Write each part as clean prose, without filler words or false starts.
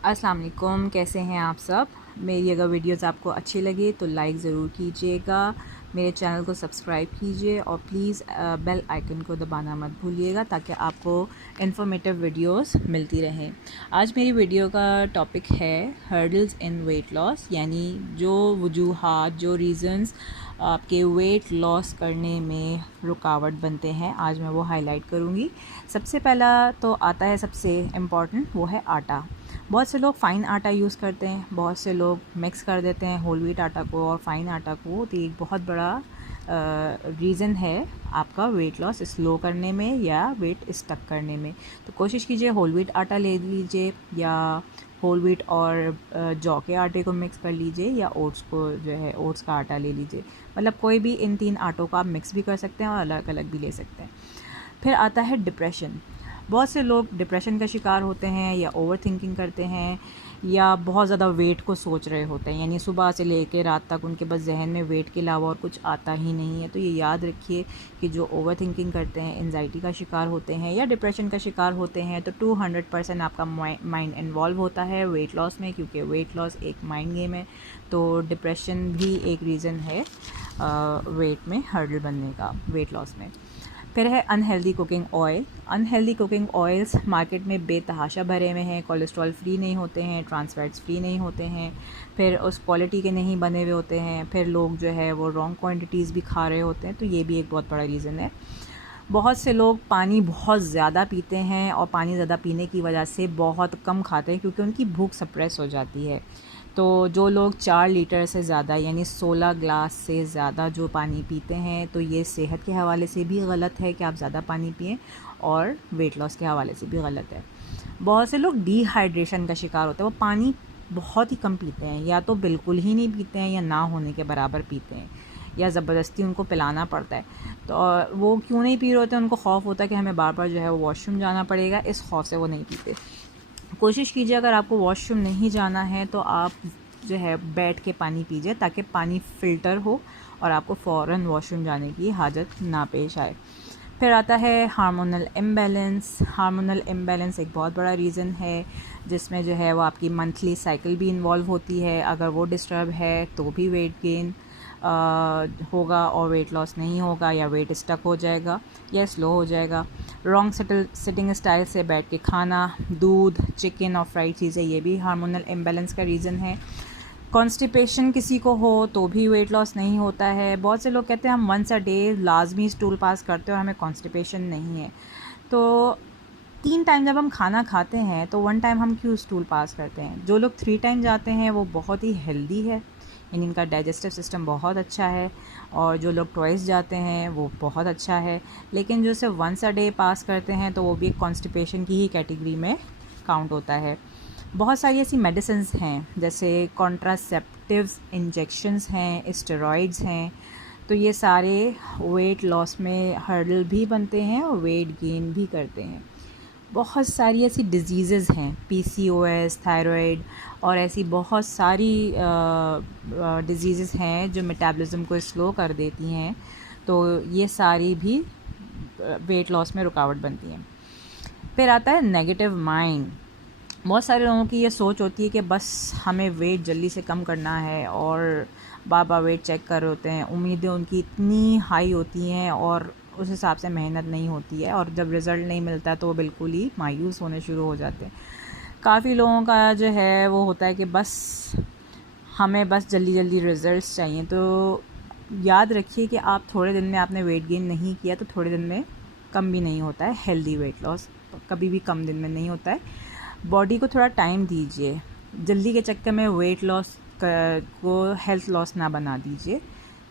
अस्सलाम वालेकुम, कैसे हैं आप सब। मेरी अगर वीडियोस आपको अच्छी लगे तो लाइक ज़रूर कीजिएगा, मेरे चैनल को सब्सक्राइब कीजिए और प्लीज़ बेल आइकन को दबाना मत भूलिएगा ताकि आपको इन्फॉर्मेटिव वीडियोस मिलती रहें। आज मेरी वीडियो का टॉपिक है हर्डल्स इन वेट लॉस, यानी जो वजूहात, जो रीज़न्स आपके वेट लॉस करने में रुकावट बनते हैं, आज मैं वो हाईलाइट करूँगी। सबसे पहला तो आता है, सबसे इम्पॉर्टेंट, वो है आटा। बहुत से लोग फ़ाइन आटा यूज़ करते हैं, बहुत से लोग मिक्स कर देते हैं होल व्हीट आटा को और फ़ाइन आटा को। तो एक बहुत बड़ा रीज़न है आपका वेट लॉस स्लो करने में या वेट स्टक करने में। तो कोशिश कीजिए होल व्हीट आटा ले लीजिए या होल व्हीट और जौ के आटे को मिक्स कर लीजिए या ओट्स को जो है ओट्स का आटा ले लीजिए। मतलब कोई भी इन 3 आटों को आप मिक्स भी कर सकते हैं और अलग अलग भी ले सकते हैं। फिर आता है डिप्रेशन। बहुत से लोग डिप्रेशन का शिकार होते हैं या ओवर थिंकिंग करते हैं या बहुत ज़्यादा वेट को सोच रहे होते हैं, यानी सुबह से लेकर रात तक उनके बस जहन में वेट के अलावा और कुछ आता ही नहीं है। तो ये याद रखिए कि जो ओवर थिंकिंग करते हैं, एंजाइटी का शिकार होते हैं या डिप्रेशन का शिकार होते हैं, तो 200% आपका माइंड इन्वॉल्व होता है वेट लॉस में, क्योंकि वेट लॉस एक माइंड गेम है। तो डिप्रेशन भी एक रीज़न है वेट में हर्डल बनने का, वेट लॉस में। फिर है unhealthy cooking oil. Unhealthy cooking oils market में बेतहाशा भरे हुए हैं, कोलेस्ट्रॉल फ्री नहीं होते हैं, ट्रांस फैट्स फ्री नहीं होते हैं, फिर उस क्वालिटी के नहीं बने हुए होते हैं, फिर लोग जो है वो रॉन्ग क्वांटिटीज़ भी खा रहे होते हैं। तो ये भी एक बहुत बड़ा रीज़न है। बहुत से लोग पानी बहुत ज़्यादा पीते हैं और पानी ज़्यादा पीने की वजह से बहुत कम खाते हैं क्योंकि उनकी भूख सप्रेस हो जाती है। तो जो लोग 4 लीटर से ज़्यादा यानी 16 ग्लास से ज़्यादा जो पानी पीते हैं, तो ये सेहत के हवाले से भी गलत है कि आप ज़्यादा पानी पिएं और वेट लॉस के हवाले से भी गलत है। बहुत से लोग डिहाइड्रेशन का शिकार होते हैं, वो पानी बहुत ही कम पीते हैं, या तो बिल्कुल ही नहीं पीते हैं या ना होने के बराबर पीते हैं या ज़बरदस्ती उनको पिलाना पड़ता है। तो वो क्यों नहीं पी रहे होते हैं, उनको खौफ होता है कि हमें बार बार जो है वो वॉशरूम जाना पड़ेगा, इस खौफ से वो नहीं पीते। कोशिश कीजिए अगर आपको वॉशरूम नहीं जाना है तो आप जो है बैठ के पानी पीजिए ताकि पानी फ़िल्टर हो और आपको फ़ौरन वॉशरूम जाने की हाजत ना पेश आए। फिर आता है हार्मोनल इम्बैलेंस। हार्मोनल इम्बैलेंस एक बहुत बड़ा रीज़न है जिसमें जो है वो आपकी मंथली साइकिल भी इन्वॉल्व होती है। अगर वो डिस्टर्ब है तो भी वेट गेन होगा और वेट लॉस नहीं होगा, या वेट स्टक हो जाएगा या स्लो हो जाएगा। रॉन्ग सिटिंग स्टाइल से बैठ के खाना, दूध, चिकन और फ्राइड चीज़ें, ये भी हार्मोनल इम्बैलेंस का रीज़न है। कॉन्स्टिपेशन किसी को हो तो भी वेट लॉस नहीं होता है। बहुत से लोग कहते हैं हम वंस अ डे लाजमी स्टूल पास करते हैं और हमें कॉन्स्टिपेशन नहीं है। तो 3 टाइम जब हम खाना खाते हैं तो 1 टाइम हम क्यों स्टूल पास करते हैं। जो लोग 3 टाइम जाते हैं वो बहुत ही हेल्दी है, यानी इनका डाइजेस्टिव सिस्टम बहुत अच्छा है। और जो लोग ट्वाइस जाते हैं वो बहुत अच्छा है। लेकिन जो सिर्फ वंस अ डे पास करते हैं तो वो भी एक कॉन्स्टिपेशन की ही कैटेगरी में काउंट होता है। बहुत सारी ऐसी मेडिसिन्स हैं जैसे कॉन्ट्रासेप्टिव्स इंजेक्शंस हैं, स्टेरॉइड्स हैं। तो ये सारे वेट लॉस में हर्डल भी बनते हैं और वेट गेन भी करते हैं। बहुत सारी ऐसी डिजीज़ेज़ हैं, पीसीओएस, थायराइड और ऐसी बहुत सारी डिजीज़ेज़ हैं जो मेटाबॉलिज्म को स्लो कर देती हैं। तो ये सारी भी वेट लॉस में रुकावट बनती हैं। फिर आता है नेगेटिव माइंड। बहुत सारे लोगों की ये सोच होती है कि बस हमें वेट जल्दी से कम करना है और बार बार वेट चेक कर रहे होते हैं। उम्मीदें उनकी इतनी हाई होती हैं और उस हिसाब से मेहनत नहीं होती है, और जब रिज़ल्ट नहीं मिलता तो वो बिल्कुल ही मायूस होने शुरू हो जाते हैं। काफ़ी लोगों का जो है वो होता है कि बस हमें बस जल्दी जल्दी रिज़ल्ट्स चाहिए। तो याद रखिए कि आप थोड़े दिन में आपने वेट गेन नहीं किया तो थोड़े दिन में कम भी नहीं होता है। हेल्दी वेट लॉस कभी भी कम दिन में नहीं होता है। बॉडी को थोड़ा टाइम दीजिए, जल्दी के चक्कर में वेट लॉस को हेल्थ लॉस ना बना दीजिए,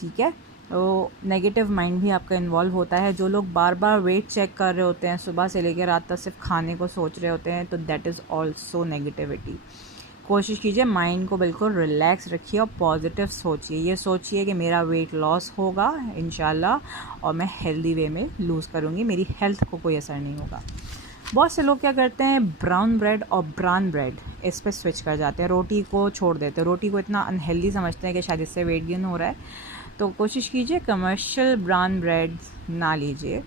ठीक है। तो नेगेटिव माइंड भी आपका इन्वॉल्व होता है। जो लोग बार बार वेट चेक कर रहे होते हैं, सुबह से लेकर रात तक सिर्फ खाने को सोच रहे होते हैं, तो दैट इज़ ऑल्सो नेगेटिविटी। कोशिश कीजिए माइंड को बिल्कुल रिलैक्स रखिए और पॉजिटिव सोचिए। ये सोचिए कि मेरा वेट लॉस होगा इंशाल्लाह और मैं हेल्दी वे में लूज़ करूँगी, मेरी हेल्थ को कोई असर नहीं होगा। बहुत से लोग क्या करते हैं, ब्राउन ब्रेड और ब्राउन ब्रेड इस पर स्विच कर जाते हैं, रोटी को छोड़ देते हैं। रोटी को इतना अनहेल्दी समझते हैं कि शायद इससे वेट गेन हो रहा है। तो कोशिश कीजिए कमर्शियल ब्राउन ब्रेड ना लीजिए,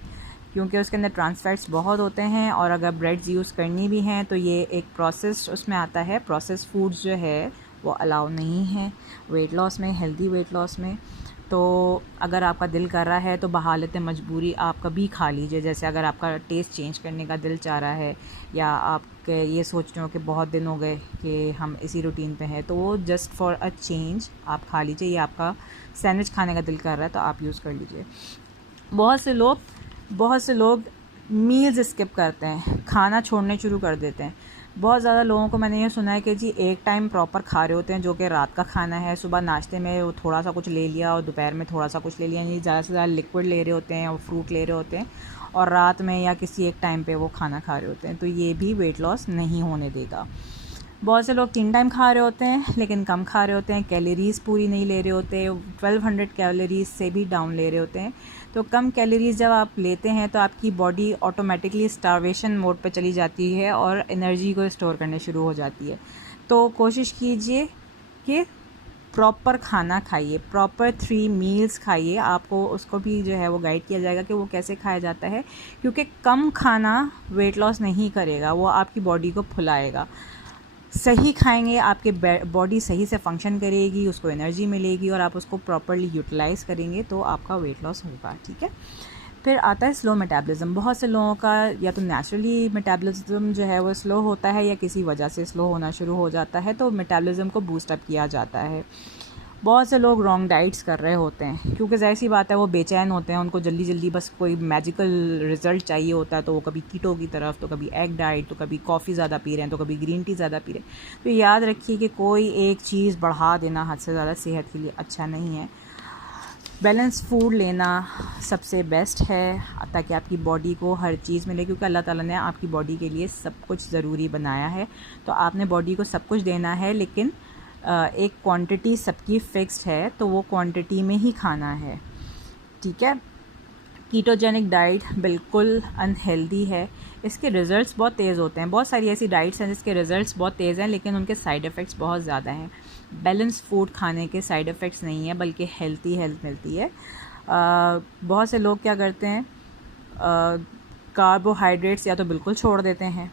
क्योंकि उसके अंदर ट्रांस फैट्स बहुत होते हैं, और अगर ब्रेड्स यूज़ करनी भी हैं तो ये एक प्रोसेस्ड उसमें आता है। प्रोसेस्ड फूड्स जो है वो अलाउ नहीं है वेट लॉस में, हेल्दी वेट लॉस में। तो अगर आपका दिल कर रहा है तो बहालत मजबूरी आप कभी खा लीजिए। जैसे अगर आपका टेस्ट चेंज करने का दिल चाह रहा है, या आप ये सोच रहे हो कि बहुत दिन हो गए कि हम इसी रूटीन पे हैं, तो वो जस्ट फॉर अ चेंज आप खा लीजिए। या आपका सैंडविच खाने का दिल कर रहा है तो आप यूज़ कर लीजिए। बहुत से लोग मील्स स्किप करते हैं, खाना छोड़ने शुरू कर देते हैं। बहुत ज़्यादा लोगों को मैंने ये सुना है कि जी एक टाइम प्रॉपर खा रहे होते हैं जो कि रात का खाना है। सुबह नाश्ते में वो थोड़ा सा कुछ ले लिया और दोपहर में थोड़ा सा कुछ ले लिया, यानी ज़्यादा से ज़्यादा लिक्विड ले रहे होते हैं और फ्रूट ले रहे होते हैं, और रात में या किसी एक टाइम पे वो खाना खा रहे होते हैं। तो ये भी वेट लॉस नहीं होने देगा। बहुत से लोग 3 टाइम खा रहे होते हैं लेकिन कम खा रहे होते हैं, कैलोरीज़ पूरी नहीं ले रहे होते, 1200 कैलोरीज़ से भी डाउन ले रहे होते हैं। तो कम कैलोरीज़ जब आप लेते हैं तो आपकी बॉडी ऑटोमेटिकली स्टारवेशन मोड पे चली जाती है और एनर्जी को स्टोर करने शुरू हो जाती है। तो कोशिश कीजिए कि प्रॉपर खाना खाइए, प्रॉपर 3 मील्स खाइए। आपको उसको भी जो है वो गाइड किया जाएगा कि वो कैसे खाया जाता है, क्योंकि कम खाना वेट लॉस नहीं करेगा, वो आपकी बॉडी को फुलाएगा। सही खाएंगे आपके बॉडी सही से फंक्शन करेगी, उसको एनर्जी मिलेगी और आप उसको प्रॉपरली यूटिलाइज़ करेंगे तो आपका वेट लॉस होगा। ठीक है। फिर आता है स्लो मेटाबॉलिज्म। बहुत से लोगों का या तो नेचुरली मेटाबॉलिज्म जो है वो स्लो होता है या किसी वजह से स्लो होना शुरू हो जाता है, तो मेटाबॉलिज्म को बूस्ट अप किया जाता है। बहुत से लोग रॉन्ग डाइट्स कर रहे होते हैं, क्योंकि ज़ाहिर सी बात है वो बेचैन होते हैं, उनको जल्दी जल्दी बस कोई मैजिकल रिज़ल्ट चाहिए होता है। तो वो कभी कीटो की तरफ, तो कभी एग डाइट, तो कभी कॉफ़ी ज़्यादा पी रहे हैं, तो कभी ग्रीन टी ज़्यादा पी रहे हैं। तो याद रखिए कि कोई एक चीज़ बढ़ा देना हद से ज़्यादा सेहत के लिए अच्छा नहीं है। बैलेंस फूड लेना सबसे बेस्ट है ताकि आपकी बॉडी को हर चीज़ मिले, क्योंकि अल्लाह ताला ने आपकी बॉडी के लिए सब कुछ ज़रूरी बनाया है। तो आपने बॉडी को सब कुछ देना है, लेकिन एक क्वांटिटी सबकी फ़िक्स्ड है, तो वो क्वांटिटी में ही खाना है। ठीक है। कीटोजेनिक डाइट बिल्कुल अनहेल्दी है, इसके रिज़ल्ट्स बहुत तेज़ होते हैं। बहुत सारी ऐसी डाइट्स हैं जिसके रिज़ल्ट्स बहुत तेज़ हैं लेकिन उनके साइड इफ़ेक्ट्स बहुत ज़्यादा हैं। बैलेंस फूड खाने के साइड इफ़ेक्ट्स नहीं है, बल्कि हेल्थ मिलती है। बहुत से लोग क्या करते हैं, कार्बोहाइड्रेट्स या तो बिल्कुल छोड़ देते हैं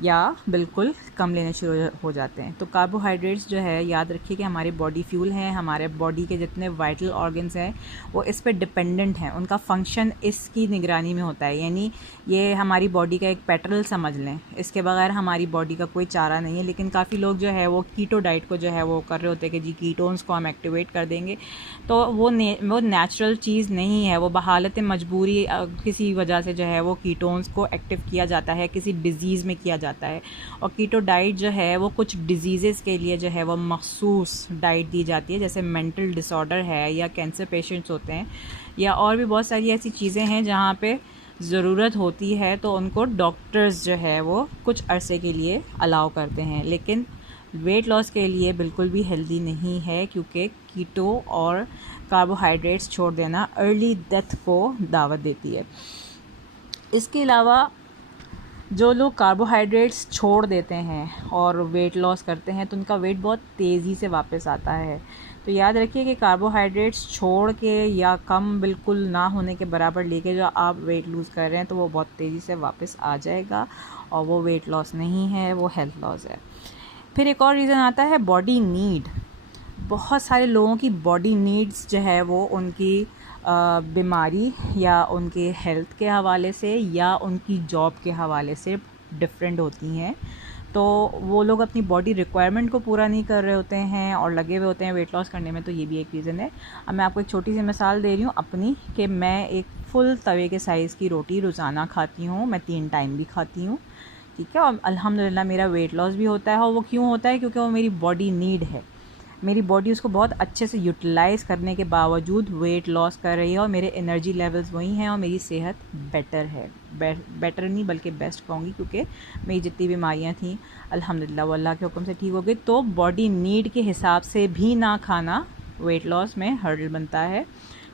या बिल्कुल कम लेने शुरू हो जाते हैं। तो कार्बोहाइड्रेट्स जो है, याद रखिए कि हमारी बॉडी फ्यूल हैं, हमारे बॉडी के जितने वाइटल ऑर्गन्स हैं वो इस पे डिपेंडेंट हैं, उनका फंक्शन इसकी निगरानी में होता है। यानी ये हमारी बॉडी का एक पेट्रोल समझ लें, इसके बगैर हमारी बॉडी का कोई चारा नहीं है। लेकिन काफ़ी लोग जो है वो कीटो डाइट को जो है वो कर रहे होते हैं कि जी कीटोन्स को हम एक्टिवेट कर देंगे, तो वो नेचुरल चीज़ नहीं है। वो बहालत मजबूरी किसी वजह से जो है वो कीटोन्स को एक्टिव किया जाता है, किसी डिज़ीज़ में किया जाता है। और कीटो डाइट जो है वो कुछ डिजीज़ेज़ के लिए जो है वो मखसूस डाइट दी जाती है, जैसे मेंटल डिसऑर्डर है या कैंसर पेशेंट्स होते हैं, या और भी बहुत सारी ऐसी चीज़ें हैं जहाँ पे ज़रूरत होती है, तो उनको डॉक्टर्स जो है वो कुछ अरसे के लिए अलाउ करते हैं। लेकिन वेट लॉस के लिए बिल्कुल भी हेल्दी नहीं है, क्योंकि कीटो और कार्बोहाइड्रेट्स छोड़ देना अर्ली डेथ को दावत देती है। इसके अलावा जो लोग कार्बोहाइड्रेट्स छोड़ देते हैं और वेट लॉस करते हैं तो उनका वेट बहुत तेज़ी से वापस आता है। तो याद रखिए कि कार्बोहाइड्रेट्स छोड़ के या कम बिल्कुल ना होने के बराबर लेके जो आप वेट लूज़ कर रहे हैं तो वो बहुत तेज़ी से वापस आ जाएगा, और वो वेट लॉस नहीं है, वो हेल्थ लॉस है। फिर एक और रीज़न आता है बॉडी नीड। बहुत सारे लोगों की बॉडी नीड्स जो है वो उनकी बीमारी या उनके हेल्थ के हवाले से या उनकी जॉब के हवाले से डिफरेंट होती हैं। तो वो लोग अपनी बॉडी रिक्वायरमेंट को पूरा नहीं कर रहे होते हैं और लगे हुए होते हैं वेट लॉस करने में, तो ये भी एक रीज़न है। अब मैं आपको एक छोटी सी मिसाल दे रही हूँ अपनी, कि मैं एक फुल तवे के साइज़ की रोटी रोज़ाना खाती हूँ, मैं 3 टाइम भी खाती हूँ। ठीक है। और अल्हम्दुलिल्लाह मेरा वेट लॉस भी होता है, और वो क्यों होता है, क्योंकि वो मेरी बॉडी नीड है। मेरी बॉडी उसको बहुत अच्छे से यूटिलाइज़ करने के बावजूद वेट लॉस कर रही है, और मेरे एनर्जी लेवल्स वही हैं और मेरी सेहत बेटर है। बेटर नहीं बल्कि बेस्ट कहूँगी, क्योंकि मेरी जितनी बीमारियाँ थी अल्हम्दुलिल्लाह वो अल्लाह के हुक्म से ठीक हो गई। तो बॉडी नीड के हिसाब से भी ना खाना वेट लॉस में हर्डल बनता है।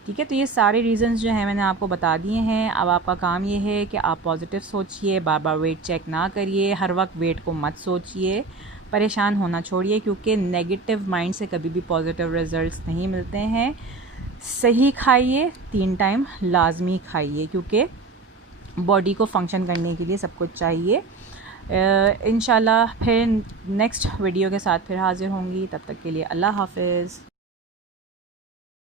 ठीक है। तो ये सारे रीज़न्स जो हैं मैंने आपको बता दिए हैं। अब आपका काम ये है कि आप पॉजिटिव सोचिए, बार बार वेट चेक ना करिए, हर वक्त वेट को मत सोचिए, परेशान होना छोड़िए, क्योंकि नेगेटिव माइंड से कभी भी पॉजिटिव रिजल्ट्स नहीं मिलते हैं। सही खाइए, 3 टाइम लाजमी खाइए, क्योंकि बॉडी को फंक्शन करने के लिए सब कुछ चाहिए। इंशाल्लाह फिर नेक्स्ट वीडियो के साथ फिर हाज़िर होंगी, तब तक के लिए अल्लाह हाफ़िज़।